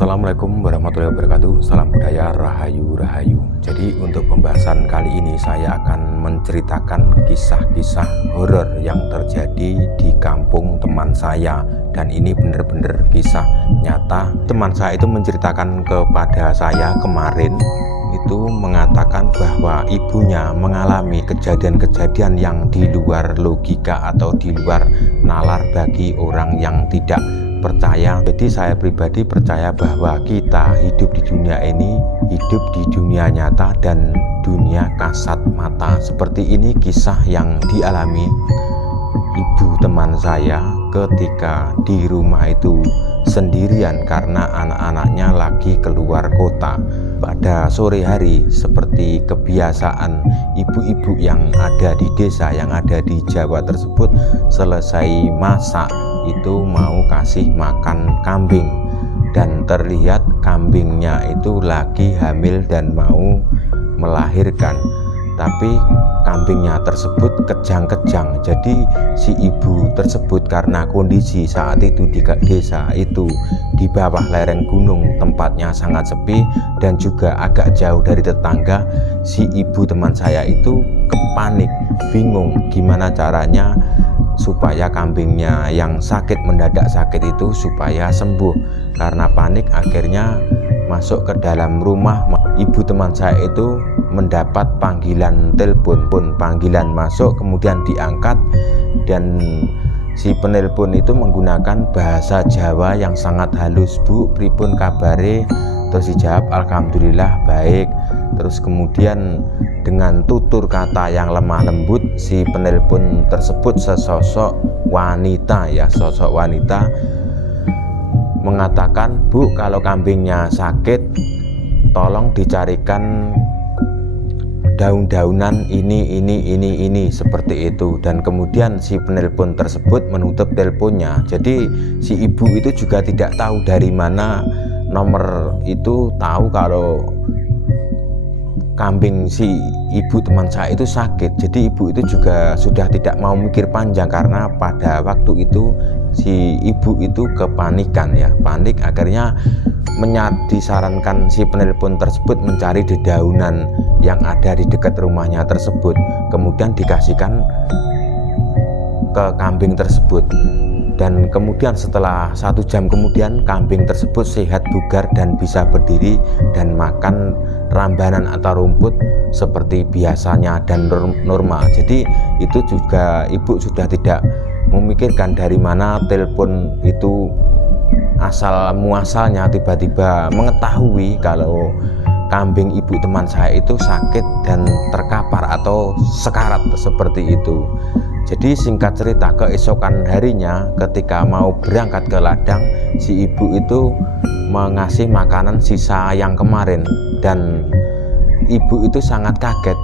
Assalamualaikum warahmatullahi wabarakatuh. Salam budaya, rahayu rahayu. Jadi untuk pembahasan kali ini saya akan menceritakan kisah-kisah horor yang terjadi di kampung teman saya. Dan ini benar-benar kisah nyata. Teman saya itu menceritakan kepada saya kemarin, itu mengatakan bahwa ibunya mengalami kejadian-kejadian yang di luar logika atau di luar nalar bagi orang yang tidak percaya. Jadi saya pribadi percaya bahwa kita hidup di dunia ini, hidup di dunia nyata dan dunia kasat mata. Seperti ini kisah yang dialami ibu teman saya ketika di rumah itu sendirian karena anak-anaknya lagi keluar kota. Pada sore hari, seperti kebiasaan ibu-ibu yang ada di desa, yang ada di Jawa tersebut, selesai masak itu mau kasih makan kambing, dan terlihat kambingnya itu lagi hamil dan mau melahirkan. Tapi kambingnya tersebut kejang-kejang. Jadi si ibu tersebut karena kondisi saat itu di desa itu di bawah lereng gunung, tempatnya sangat sepi dan juga agak jauh dari tetangga, si ibu teman saya itu panik, bingung gimana caranya supaya kambingnya yang sakit, mendadak sakit itu supaya sembuh. Karena panik akhirnya masuk ke dalam rumah. Ibu teman saya itu mendapat panggilan telepon, panggilan masuk, kemudian diangkat, dan si penelpon itu menggunakan bahasa Jawa yang sangat halus. "Bu, pripun kabare?" Terus dijawab, "Alhamdulillah baik." Terus kemudian dengan tutur kata yang lemah lembut, si penelpon tersebut sesosok wanita, ya, sosok wanita mengatakan, "Bu, kalau kambingnya sakit tolong dicarikan daun-daunan ini seperti itu." Dan kemudian si penelpon tersebut menutup teleponnya. Jadi si ibu itu juga tidak tahu dari mana nomor itu tahu kalau kambing si ibu teman saya itu sakit. Jadi ibu itu juga sudah tidak mau mikir panjang karena pada waktu itu si ibu itu kepanikan, ya, panik. Akhirnya disarankan si penelpon tersebut mencari dedaunan yang ada di dekat rumahnya tersebut, kemudian dikasihkan ke kambing tersebut. Dan kemudian setelah 1 jam kemudian kambing tersebut sehat, bugar, dan bisa berdiri dan makan rambanan atau rumput seperti biasanya dan normal. Jadi itu juga ibu sudah tidak memikirkan dari mana telepon itu asal muasalnya, tiba-tiba mengetahui kalau kambing ibu teman saya itu sakit dan terkapar atau sekarat seperti itu. Jadi singkat cerita, keesokan harinya ketika mau berangkat ke ladang, si ibu itu mengasih makanan sisa yang kemarin, dan ibu itu sangat kaget.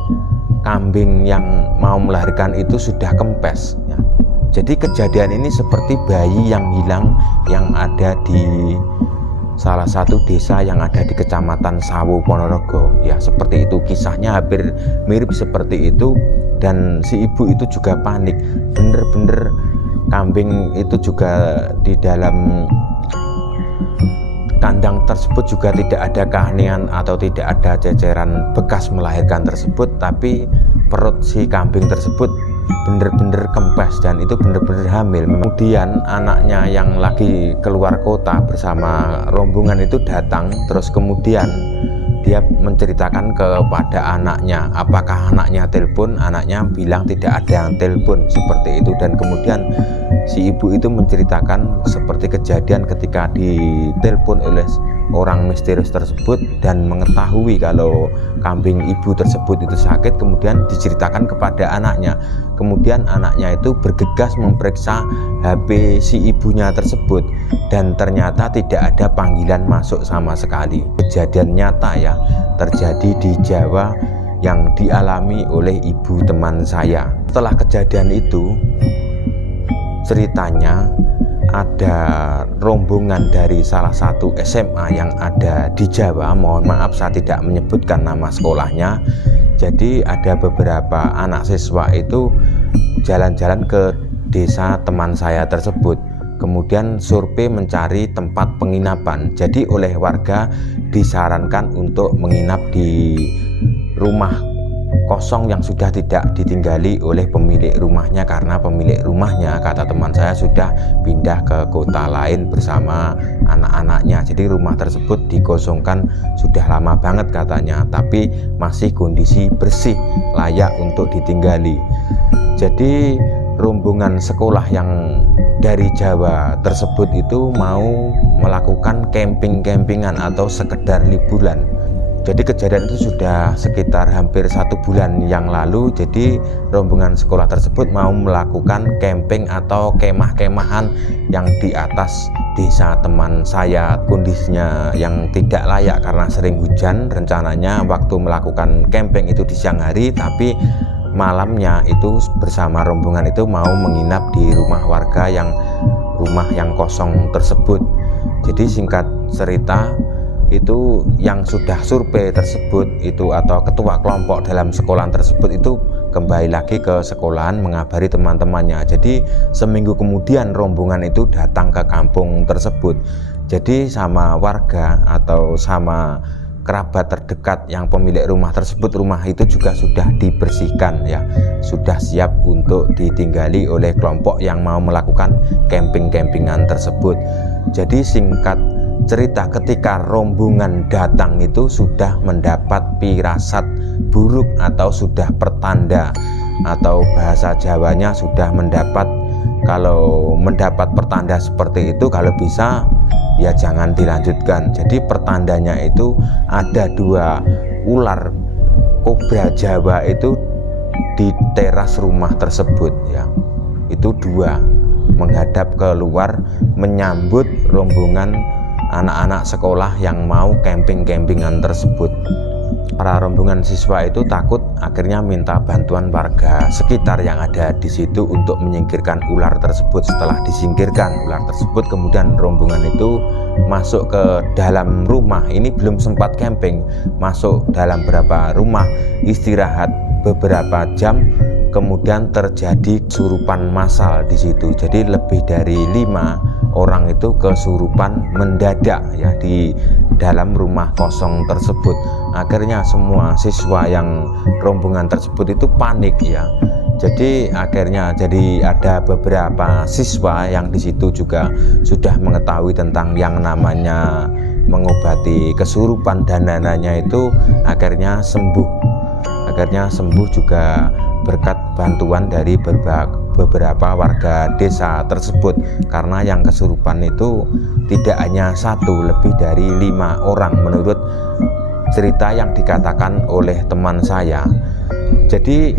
Kambing yang mau melahirkan itu sudah kempes, ya. Jadi kejadian ini seperti bayi yang hilang yang ada di salah satu desa yang ada di Kecamatan Sawu, Ponorogo, ya, seperti itu. Kisahnya hampir mirip seperti itu. Dan si ibu itu juga panik, bener-bener kambing itu juga di dalam kandang tersebut juga tidak ada keanehan atau tidak ada ceceran bekas melahirkan tersebut, tapi perut si kambing tersebut bener-bener kempes dan itu bener-bener hamil. Kemudian anaknya yang lagi keluar kota bersama rombongan itu datang, terus kemudian dia menceritakan kepada anaknya. Apakah anaknya telepon? Anaknya bilang tidak ada yang telepon, seperti itu. Dan kemudian si ibu itu menceritakan seperti kejadian ketika ditelepon oleh orang misterius tersebut dan mengetahui kalau kambing ibu tersebut itu sakit, kemudian diceritakan kepada anaknya. Kemudian anaknya itu bergegas memeriksa HP si ibunya tersebut dan ternyata tidak ada panggilan masuk sama sekali. Kejadian nyata, ya, terjadi di Jawa yang dialami oleh ibu teman saya. Setelah kejadian itu, ceritanya ada rombongan dari salah satu SMA yang ada di Jawa. Mohon maaf saya tidak menyebutkan nama sekolahnya. Jadi ada beberapa anak siswa itu jalan-jalan ke desa teman saya tersebut. kemudian survei mencari tempat penginapan. Jadi oleh warga disarankan untuk menginap di rumah kosong yang sudah tidak ditinggali oleh pemilik rumahnya, karena pemilik rumahnya, kata teman saya, sudah pindah ke kota lain bersama anak-anaknya. Jadi rumah tersebut dikosongkan sudah lama banget katanya, tapi masih kondisi bersih, layak untuk ditinggali. Jadi rombongan sekolah yang dari Jawa tersebut itu mau melakukan camping-campingan atau sekedar liburan. Jadi kejadian itu sudah sekitar hampir 1 bulan yang lalu. Jadi rombongan sekolah tersebut mau melakukan camping atau kemah-kemahan yang di atas desa teman saya. Kondisinya yang tidak layak karena sering hujan. Rencananya waktu melakukan camping itu di siang hari, tapi malamnya itu bersama rombongan itu mau menginap di rumah warga yang kosong tersebut. Jadi singkat cerita, itu yang sudah survei tersebut itu atau ketua kelompok dalam sekolahan tersebut itu kembali lagi ke sekolahan mengabari teman-temannya. Jadi seminggu kemudian rombongan itu datang ke kampung tersebut. Jadi sama warga atau sama kerabat terdekat yang pemilik rumah tersebut, rumah itu juga sudah dibersihkan ya, sudah siap untuk ditinggali oleh kelompok yang mau melakukan camping-campingan tersebut. Jadi singkat cerita, ketika rombongan datang itu sudah mendapat firasat buruk atau sudah pertanda, atau bahasa Jawanya sudah mendapat, kalau mendapat pertanda seperti itu kalau bisa ya jangan dilanjutkan. Jadi pertandanya itu ada 2 ular kobra Jawa itu di teras rumah tersebut ya, itu 2 menghadap keluar menyambut rombongan anak-anak sekolah yang mau camping-campingan tersebut. Para rombongan siswa itu takut, akhirnya minta bantuan warga sekitar yang ada di situ untuk menyingkirkan ular tersebut. Setelah disingkirkan ular tersebut, kemudian rombongan itu masuk ke dalam rumah. Ini belum sempat camping, masuk dalam beberapa rumah, istirahat beberapa jam, kemudian terjadi kesurupan massal di situ. Jadi lebih dari 5 orang itu kesurupan mendadak ya di dalam rumah kosong tersebut. Akhirnya semua siswa yang rombongan tersebut itu panik ya. Jadi akhirnya ada beberapa siswa yang di situ juga sudah mengetahui tentang yang namanya mengobati kesurupan, dan dananya itu akhirnya sembuh juga berkat bantuan dari beberapa warga desa tersebut. Karena yang kesurupan itu tidak hanya 1, lebih dari 5 orang menurut cerita yang dikatakan oleh teman saya. Jadi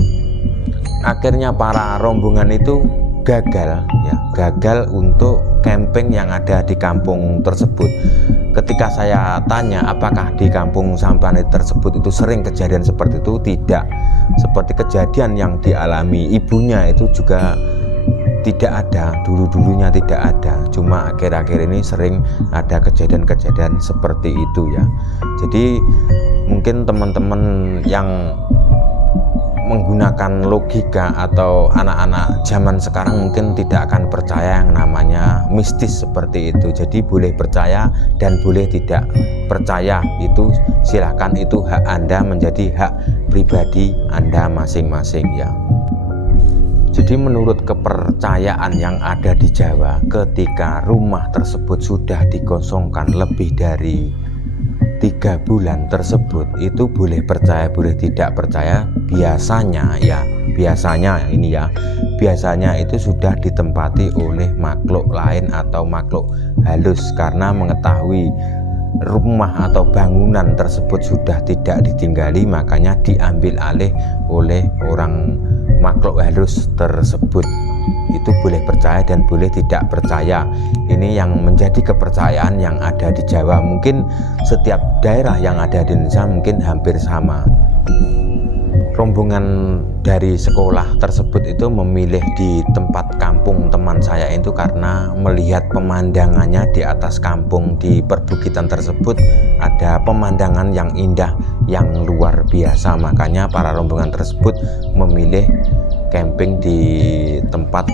akhirnya para rombongan itu gagal untuk camping yang ada di kampung tersebut. Ketika saya tanya apakah di kampung Sampane tersebut itu sering kejadian seperti itu, tidak. Seperti kejadian yang dialami ibunya itu juga tidak ada, dulunya tidak ada, cuma akhir-akhir ini sering ada kejadian-kejadian seperti itu ya. Jadi mungkin teman-teman yang menggunakan logika atau anak-anak zaman sekarang mungkin tidak akan percaya yang namanya mistis seperti itu. Jadi boleh percaya dan boleh tidak percaya, itu silahkan, itu hak Anda, menjadi hak pribadi Anda masing-masing ya. Jadi menurut kepercayaan yang ada di Jawa, ketika rumah tersebut sudah dikosongkan lebih dari 3 bulan tersebut, itu boleh percaya boleh tidak percaya, biasanya itu sudah ditempati oleh makhluk lain atau makhluk halus. Karena mengetahui rumah atau bangunan tersebut sudah tidak ditinggali, makanya diambil alih oleh orang makhluk halus tersebut. Itu boleh percaya dan boleh tidak percaya. Ini yang menjadi kepercayaan yang ada di Jawa. Mungkin setiap daerah yang ada di Indonesia mungkin hampir sama. Rombongan dari sekolah tersebut itu memilih di tempat kampung teman saya itu karena melihat pemandangannya di atas kampung, di perbukitan tersebut ada pemandangan yang indah, yang luar biasa. Makanya para rombongan tersebut memilih camping di tempat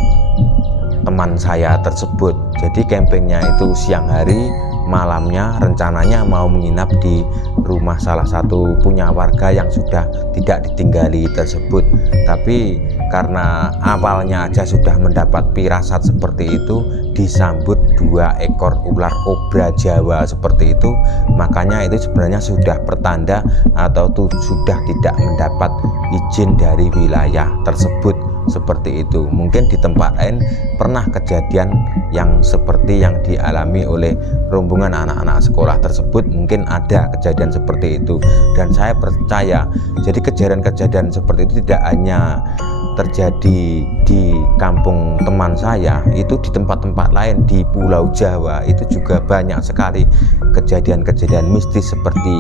teman saya tersebut. Jadi campingnya itu siang hari, malamnya rencananya mau menginap di rumah salah satu punya warga yang sudah tidak ditinggali tersebut. Tapi karena awalnya aja sudah mendapat firasat seperti itu, disambut 2 ekor ular kobra Jawa seperti itu, makanya itu sebenarnya sudah pertanda atau sudah tidak mendapat izin dari wilayah tersebut. Seperti itu. Mungkin di tempat lain pernah kejadian yang seperti yang dialami oleh rombongan anak-anak sekolah tersebut, mungkin ada kejadian seperti itu. Dan saya percaya, jadi kejadian-kejadian seperti itu tidak hanya terjadi di kampung teman saya, itu di tempat-tempat lain di Pulau Jawa itu juga banyak sekali kejadian-kejadian mistis seperti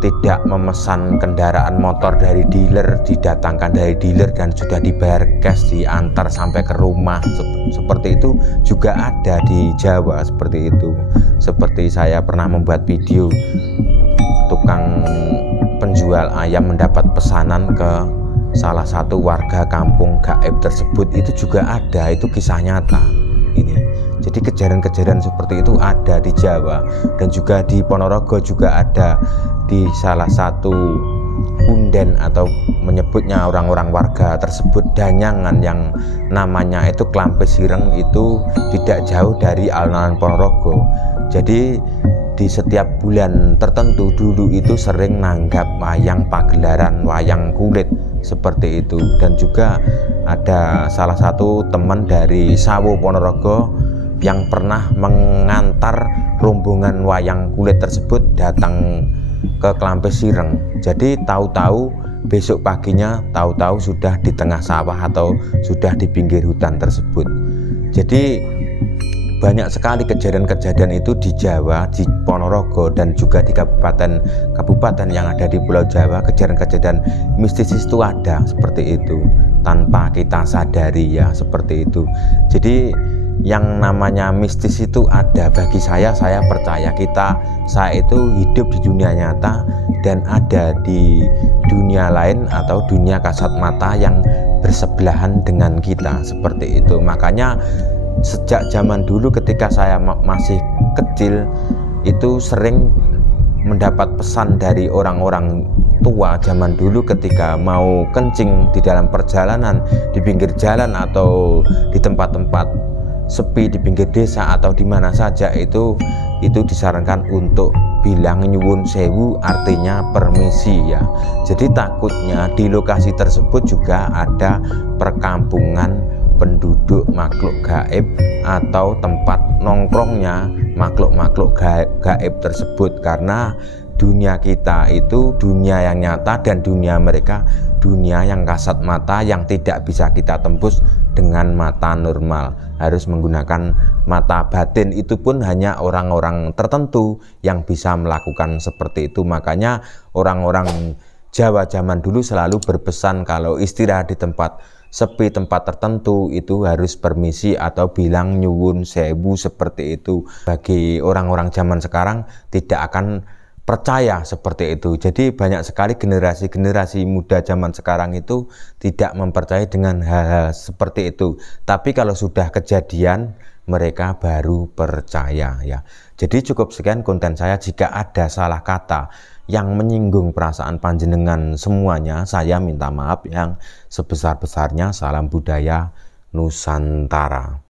tidak memesan kendaraan motor dari dealer, didatangkan dari dealer dan sudah dibayar cash, diantar sampai ke rumah. Seperti itu juga ada di Jawa seperti itu. Seperti saya pernah membuat video tukang penjual ayam mendapat pesanan ke salah satu warga kampung gaib tersebut, itu juga ada, itu kisah nyata ini. Jadi kejadian-kejadian seperti itu ada di Jawa, dan juga di Ponorogo juga ada di salah satu punden atau menyebutnya orang-orang warga tersebut Danyangan yang namanya itu Klampes Ireng, itu tidak jauh dari alun-alun Ponorogo. Jadi di setiap bulan tertentu dulu itu sering nanggap wayang pagelaran, wayang kulit seperti itu. Dan juga ada salah satu teman dari Sawo Ponorogo yang pernah mengantar rombongan wayang kulit tersebut datang ke Klampes Ireng. Jadi tahu-tahu besok paginya tahu-tahu sudah di tengah sawah atau sudah di pinggir hutan tersebut. Jadi banyak sekali kejadian-kejadian itu di Jawa, di Ponorogo, dan juga di kabupaten yang ada di Pulau Jawa. Kejadian-kejadian mistis itu ada seperti itu tanpa kita sadari, ya, seperti itu. Jadi yang namanya mistis itu ada. Bagi saya percaya saya itu hidup di dunia nyata dan ada di dunia lain atau dunia kasat mata yang bersebelahan dengan kita, seperti itu. Makanya sejak zaman dulu ketika saya masih kecil itu sering mendapat pesan dari orang-orang tua zaman dulu ketika mau kencing di dalam perjalanan, di pinggir jalan atau di tempat-tempat sepi di pinggir desa atau di mana saja, itu disarankan untuk bilang nyuwun sewu, artinya permisi, ya. Jadi takutnya di lokasi tersebut juga ada perkampungan penduduk makhluk gaib atau tempat nongkrongnya makhluk-makhluk gaib tersebut, karena dunia kita itu dunia yang nyata dan dunia mereka dunia yang kasat mata yang tidak bisa kita tembus dengan mata normal, harus menggunakan mata batin. Itu pun hanya orang-orang tertentu yang bisa melakukan seperti itu. Makanya orang-orang Jawa zaman dulu selalu berpesan kalau istirahat di tempat sepi, tempat tertentu itu harus permisi atau bilang nyuwun sewu, seperti itu. Bagi orang-orang zaman sekarang tidak akan percaya seperti itu. Jadi banyak sekali generasi muda zaman sekarang itu tidak mempercayai dengan hal-hal seperti itu. Tapi kalau sudah kejadian mereka baru percaya, ya. Jadi cukup sekian konten saya. Jika ada salah kata yang menyinggung perasaan panjenengan semuanya, saya minta maaf yang sebesar-besarnya. Salam budaya Nusantara.